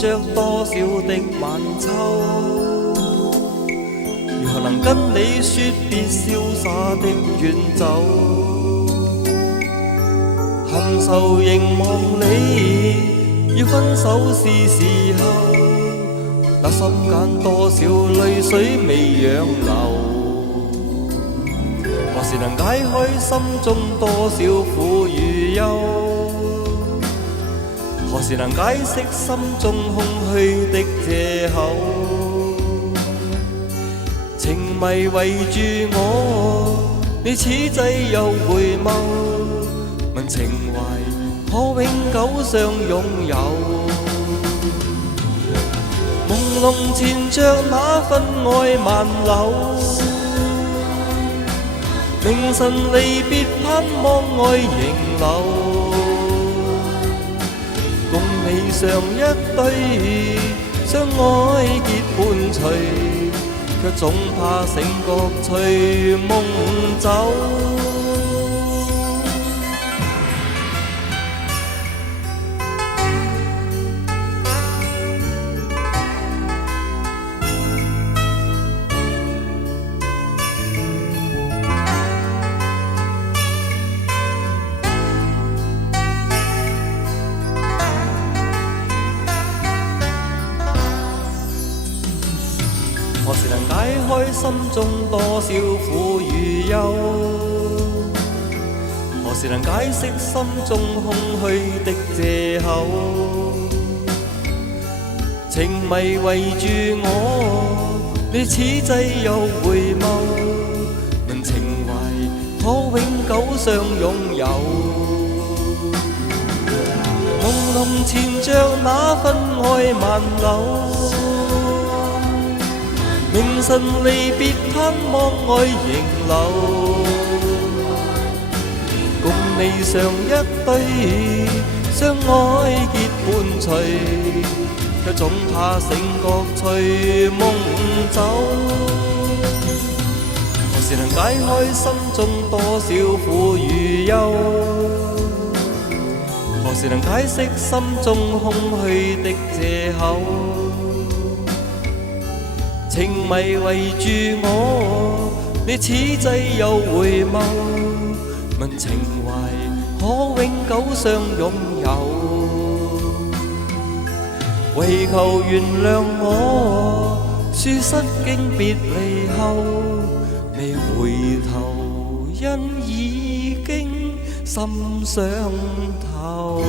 着多少的晚秋，如何能跟你說別瀟灑的遠走？含愁凝望你，要分手是時候，那心間多少淚水未養流？何時能解開心中多少苦與憂？何時能解釋心中空虛的藉口？情迷圍住我，你此際又回眸，問情懷可永久相擁有？朦朧纏着那份愛萬縷，明晨離別盼望愛仍留。共你上一對，相愛結伴隨，卻總怕醒覺隨夢走。何時能解開心中多少苦與憂？何時能解釋心中空虛的藉口？情迷圍住我，你此際又回眸，問情懷可永久相擁有？朦朧纏着那份愛萬縷，明晨離別盼望愛仍留。共你上一對，相愛結伴隨，卻總怕醒覺隨夢走。何時能解開心中多少苦與憂？何時能解釋心中空虛的藉口？情迷圍住我，你此際又回眸，問情懷可永久相擁有？唯求原諒我，說失經別離後，未回頭，因已經心傷透。